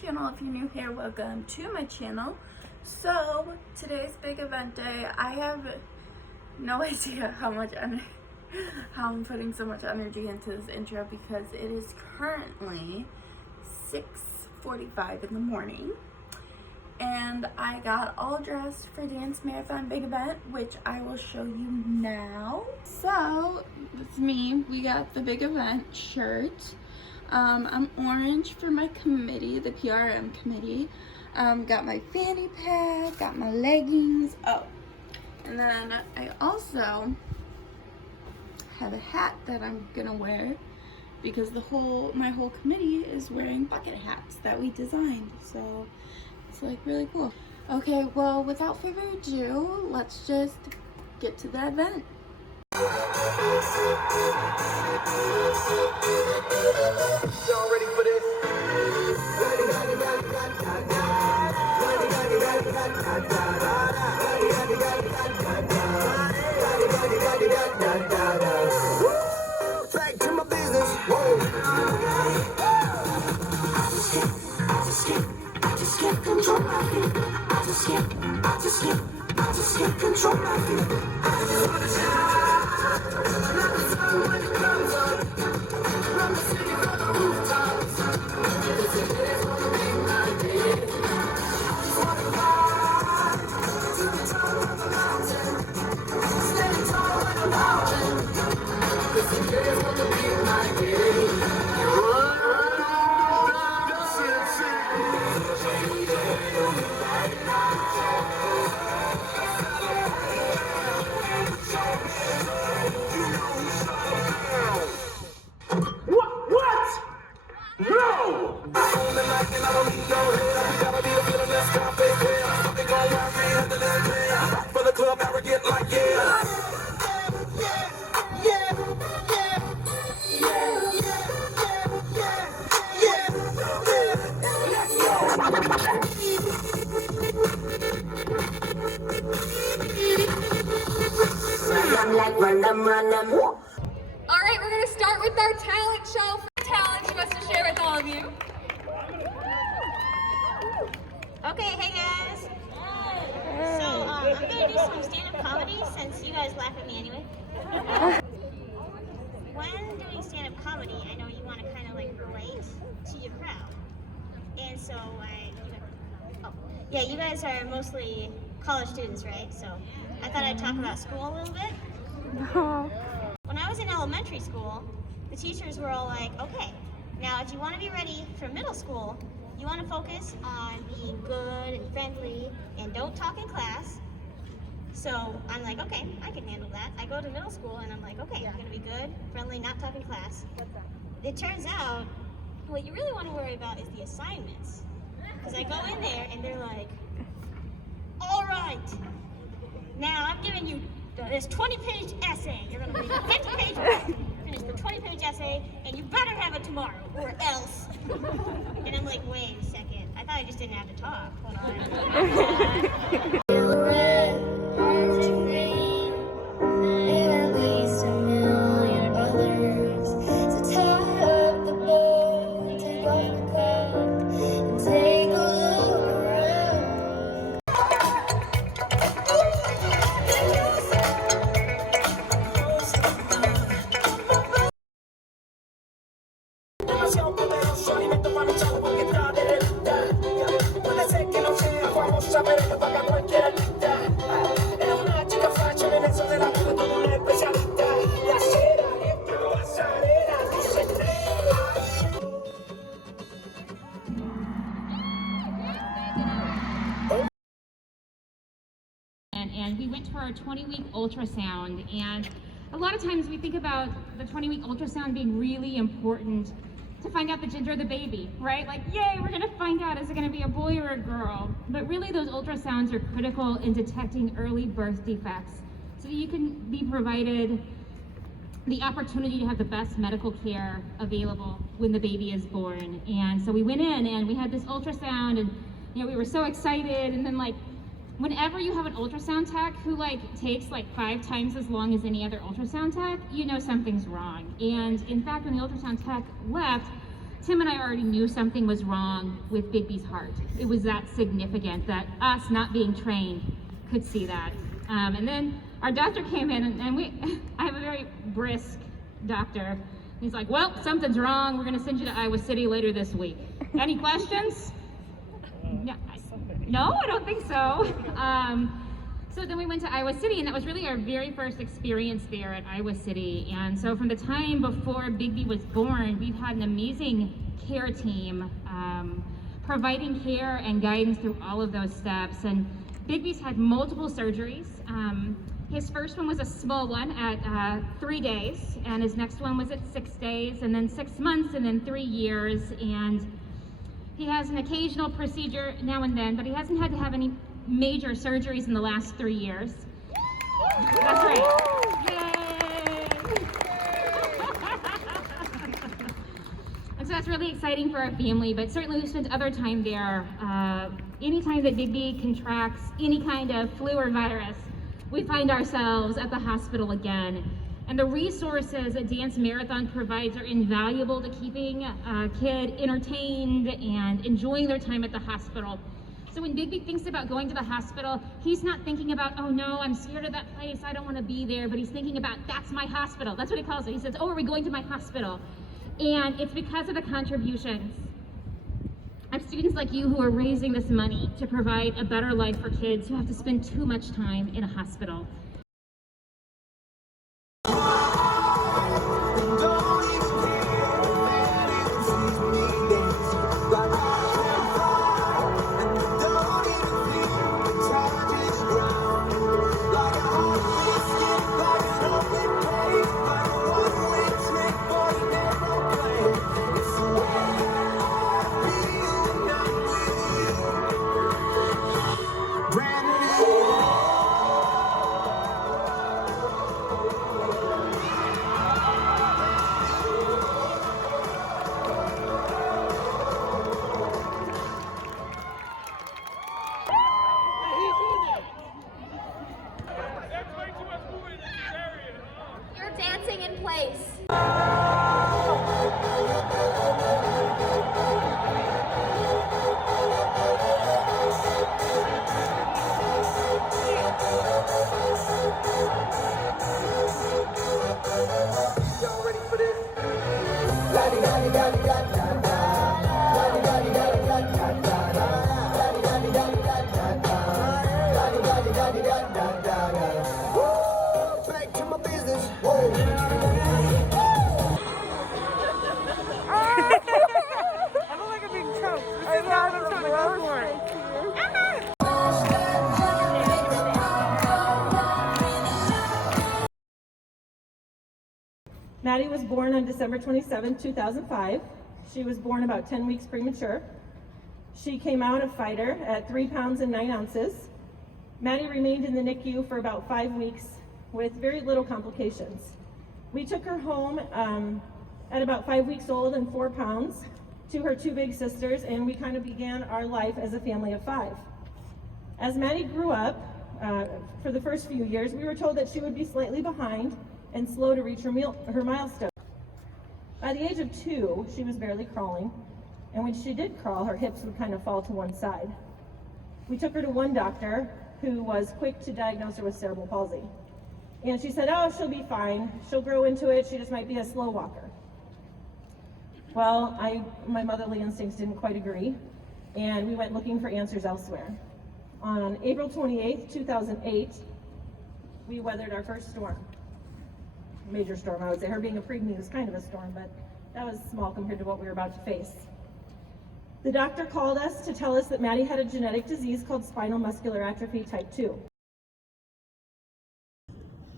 channel. If you're new here, welcome to my channel. So today's big event day. I have no idea how I'm putting so much energy into this intro because it is currently 6:45 in the morning and I got all dressed for Dance Marathon Big Event, which I will show you now. So it's me. We got the Big Event shirt. I'm orange for my committee, the PRM committee. Got my fanny pack, got my leggings. Oh, and then I also have a hat that I'm gonna wear because my whole committee is wearing bucket hats that we designed. So it's like really cool. Okay, well, without further ado, let's just get to the event. Y'all ready for this? Back to my business. Whoa. I just can't control my feet. I just can't control my feet. I just wanna shout. Let the sun when it comes up. Run the city from the rooftops. This is gonna be my day. I just wanna fly to the top of the mountain. Stand tall and loud. This is gonna be my day. All right, we're going to start with our talent show. Talent she wants to share with all of you. Okay, hey guys. So I'm gonna do some stand-up comedy since you guys laugh at me anyway. When doing stand-up comedy, I know you want to kind of like relate to your crowd, and so you guys are mostly college students, right? So I thought I'd talk about school a little bit. When I was in elementary school, the teachers were all like, okay, now if you want to be ready for middle school, you want to focus on being good and friendly and don't talk in class. So I'm like, okay, I can handle that. I go to middle school and I'm like, okay, I'm going to be good, friendly, not talk in class. It turns out what you really want to worry about is the assignments. Because I go in there and they're like, all right, now I'm giving you this 20-page essay. You're going to read a 50-page book, finish the 20-page essay, and you better have it tomorrow, or else. And I'm like, wait a second. I thought I just didn't have to talk. Hold on. And we went to our 20-week ultrasound, and a lot of times we think about the 20-week ultrasound being really important to find out the gender of the baby, right? Like, yay, we're gonna find out, is it gonna be a boy or a girl? But really those ultrasounds are critical in detecting early birth defects so that you can be provided the opportunity to have the best medical care available when the baby is born. And so we went in and we had this ultrasound, and we were so excited, and then whenever you have an ultrasound tech who takes 5 times as long as any other ultrasound tech, something's wrong. And in fact, when the ultrasound tech left, Tim and I already knew something was wrong with Bigby's heart. It was that significant that us not being trained could see that. And then our doctor came in and I have a very brisk doctor. He's like, well, something's wrong. We're gonna send you to Iowa City later this week. Any questions? No, I don't think so. So then we went to Iowa City, and that was really our very first experience there at Iowa City. And so from the time before Bigby was born, we've had an amazing care team providing care and guidance through all of those steps. And Bigby's had multiple surgeries. His first one was a small one at 3 days, and his next one was at 6 days, and then 6 months, and then 3 years. And he has an occasional procedure now and then, but he hasn't had to have any major surgeries in the last 3 years. That's right. Yay! And so that's really exciting for our family, but certainly we spent other time there. Anytime that Bigby contracts any kind of flu or virus, we find ourselves at the hospital again. And the resources that Dance Marathon provides are invaluable to keeping a kid entertained and enjoying their time at the hospital. So when Bigby thinks about going to the hospital, he's not thinking about, oh no, I'm scared of that place, I don't want to be there, but he's thinking about, that's my hospital. That's what he calls it. He says, oh, are we going to my hospital? And it's because of the contributions of students like you who are raising this money to provide a better life for kids who have to spend too much time in a hospital. You're dancing in place. Y'all ready for this? Back to my business. I feel like I'm being choked. This is not what I'm trying to go for. Maddie was born on December 27, 2005. She was born about 10 weeks premature. She came out a fighter at 3 pounds and 9 ounces. Maddie remained in the NICU for about 5 weeks with very little complications. We took her home at about 5 weeks old and 4 pounds to her 2 big sisters, and we kind of began our life as a family of 5. As Maddie grew up, for the first few years, we were told that she would be slightly behind and slow to reach her milestone. By the age of 2, she was barely crawling, and when she did crawl, her hips would kind of fall to one side. We took her to one doctor who was quick to diagnose her with cerebral palsy. And she said, oh, she'll be fine. She'll grow into it. She just might be a slow walker. Well, my motherly instincts didn't quite agree, and we went looking for answers elsewhere. On April 28th, 2008, we weathered our first storm. Major storm, I would say. Her being a pregnant was kind of a storm, but that was small compared to what we were about to face. The doctor called us to tell us that Maddie had a genetic disease called spinal muscular atrophy type 2.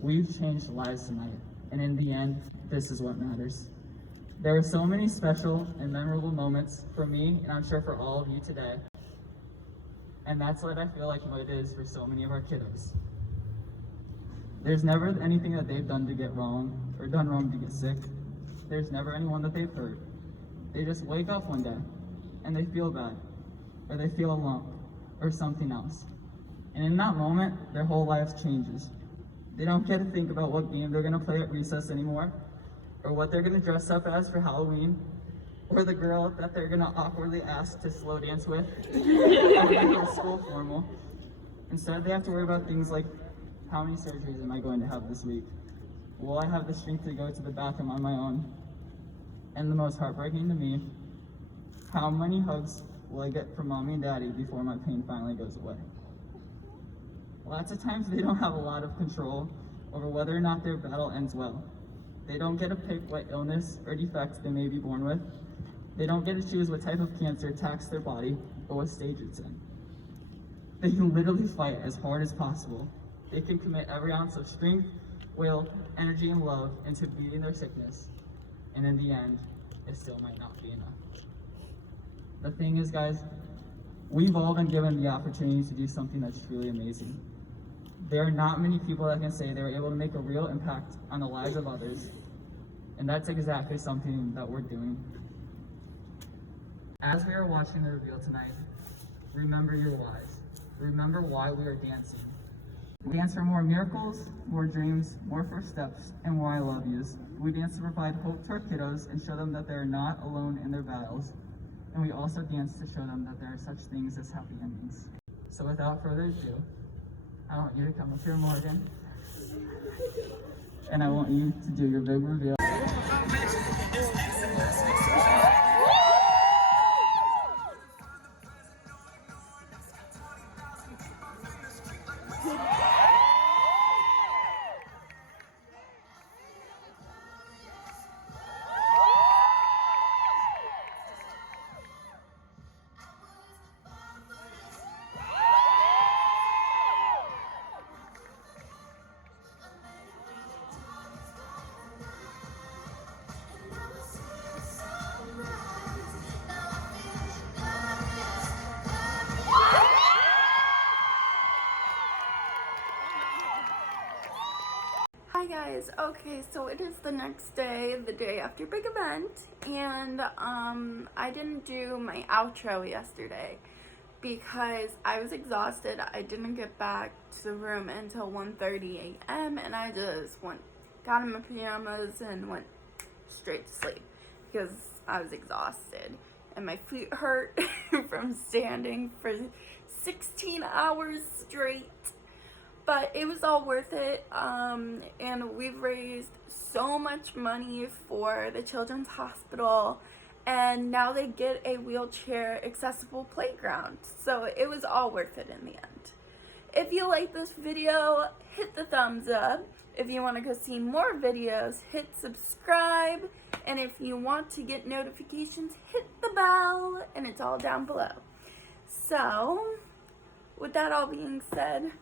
We've changed lives tonight, and in the end, this is what matters. There were so many special and memorable moments for me, and I'm sure for all of you today. And that's what I feel like it is for so many of our kiddos. There's never anything that they've done to get wrong, or done wrong to get sick. There's never anyone that they've hurt. They just wake up one day, and they feel bad, or they feel a lump, or something else. And in that moment, their whole life changes. They don't get to think about what game they're gonna play at recess anymore, or what they're gonna dress up as for Halloween, or the girl that they're gonna awkwardly ask to slow dance with and make the school formal. Instead, they have to worry about things like, how many surgeries am I going to have this week? Will I have the strength to go to the bathroom on my own? And the most heartbreaking to me, how many hugs will I get from mommy and daddy before my pain finally goes away? Lots of times they don't have a lot of control over whether or not their battle ends well. They don't get to pick what illness or defects they may be born with. They don't get to choose what type of cancer attacks their body or what stage it's in. They can literally fight as hard as possible. They can commit every ounce of strength, will, energy, and love into beating their sickness. And in the end, it still might not be enough. The thing is, guys, we've all been given the opportunity to do something that's truly amazing. There are not many people that can say they were able to make a real impact on the lives of others, and that's exactly something that we're doing. As we are watching the reveal tonight, remember your whys. Remember why we are dancing. We dance for more miracles, more dreams, more first steps, and more I love yous. We dance to provide hope to our kiddos and show them that they are not alone in their battles. And we also dance to show them that there are such things as happy endings. So without further ado, I want you to come up here, Morgan. And I want you to do your big reveal. Hi guys, okay, so it is the next day, the day after big event, and I didn't do my outro yesterday because I was exhausted. I didn't get back to the room until 1:30 a.m. and I just got in my pajamas and went straight to sleep because I was exhausted and my feet hurt from standing for 16 hours straight. But it was all worth it, and we've raised so much money for the Children's Hospital, and now they get a wheelchair accessible playground. So it was all worth it in the end. If you like this video, hit the thumbs up. If you want to go see more videos, hit subscribe. And if you want to get notifications, hit the bell, and it's all down below. So, with that all being said,